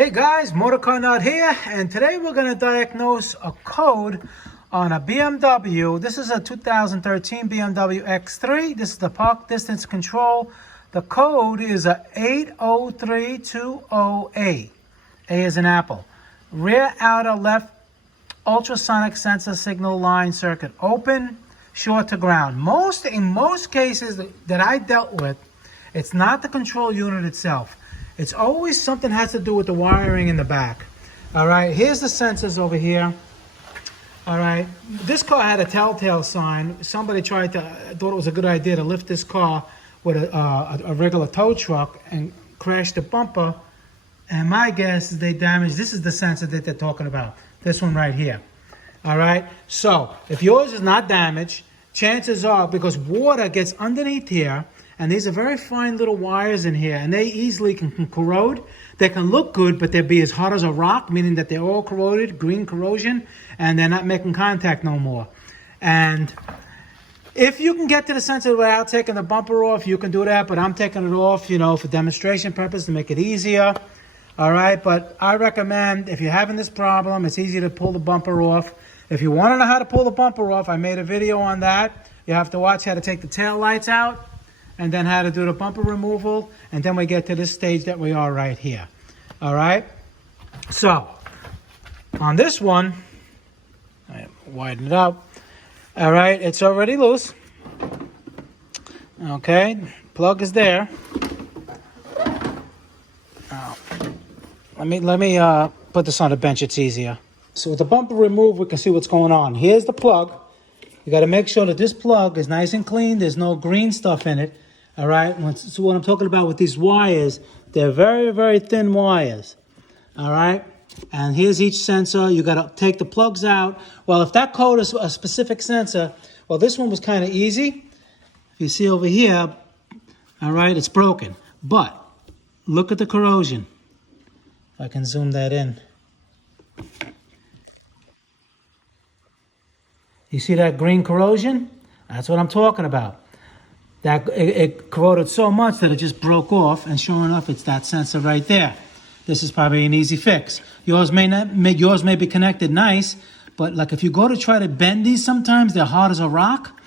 Hey guys, Motorcar Nut here, and today we're going to diagnose a code on a BMW. This is a 2013 BMW X3. This is the park distance control. The code is a 803208. A is an apple. Rear outer left ultrasonic sensor signal line circuit open, short to ground. In most cases that I dealt with, it's not the control unit itself. It's always something has to do with the wiring in the back. All right, here's the sensors over here. All right, this car had a telltale sign. Somebody thought it was a good idea to lift this car with a regular tow truck and crash the bumper. And my guess is they damaged, this is the sensor that they're talking about. This one right here. All right, so if yours is not damaged, chances are, because water gets underneath here, and these are very fine little wires in here, and they easily can corrode. They can look good, but they'll be as hard as a rock, meaning that they're all corroded, green corrosion, and they're not making contact no more. And if you can get to the sensor without taking the bumper off, you can do that, but I'm taking it off, for demonstration purpose to make it easier. All right, but I recommend, if you're having this problem, it's easy to pull the bumper off. If you want to know how to pull the bumper off, I made a video on that. You have to watch how to take the tail lights out, and then how to do the bumper removal, and then we get to this stage that we are right here. All right, so on this one, I widen it out. All right, it's already loose. Okay, plug is there. Let me put this on the bench, it's easier. So with the bumper removed, we can see what's going on. Here's the plug. You got to make sure that this plug is nice and clean. There's no green stuff in it. All right, so what I'm talking about with these wires, they're very, very thin wires. All right, and here's each sensor. You got to take the plugs out. Well, if that code is a specific sensor, well, this one was kind of easy. If you see over here, all right, it's broken. But look at the corrosion. If I can zoom that in. You see that green corrosion? That's what I'm talking about. That it corroded so much that it just broke off, and sure enough, it's that sensor right there. This is probably an easy fix. Yours may be connected nice, but like if you go to try to bend these, sometimes they're hard as a rock.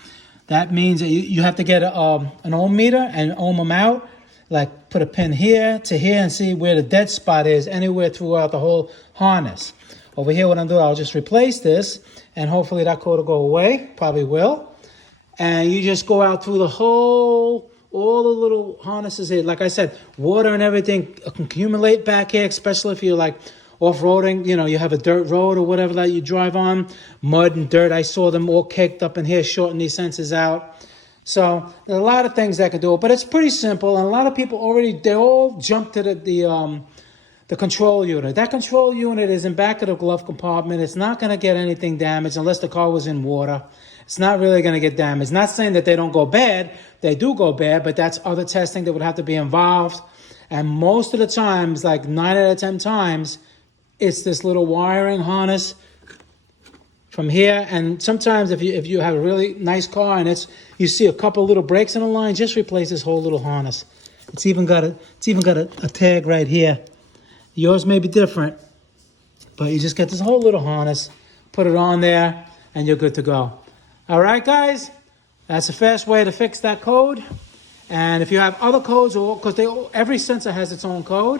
That means that you have to get an ohm meter and ohm them out. Like put a pin here to here and see where the dead spot is anywhere throughout the whole harness. Over here, what I'm doing, I'll just replace this, and hopefully that code will go away. Probably will. And you just go out through all the little harnesses here. Like I said, water and everything can accumulate back here, especially if you're like off-roading, you have a dirt road or whatever that you drive on, mud and dirt. I saw them all caked up in here, shorting these sensors out. So there's a lot of things that can do it, but it's pretty simple. And a lot of people they all jump to the control unit. That control unit is in back of the glove compartment. It's not going to get anything damaged unless the car was in water. It's not really going to get damaged. Not saying that they don't go bad. They do go bad, but that's other testing that would have to be involved. And most of the times, like 9 out of 10 times, it's this little wiring harness from here. And sometimes if you have a really nice car and you see a couple little breaks in the line, just replace this whole little harness. It's even got a tag right here. Yours may be different, but you just get this whole little harness, put it on there, and you're good to go. All right, guys, that's a fast way to fix that code. And if you have other codes, because every sensor has its own code,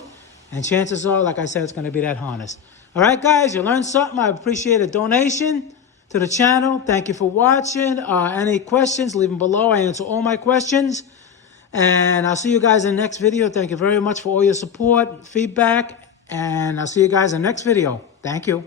and chances are, like I said, it's going to be that harness. All right, guys, you learned something. I appreciate a donation to the channel. Thank you for watching. Any questions, leave them below. I answer all my questions. And I'll see you guys in the next video. Thank you very much for all your support, feedback, and I'll see you guys in the next video. Thank you.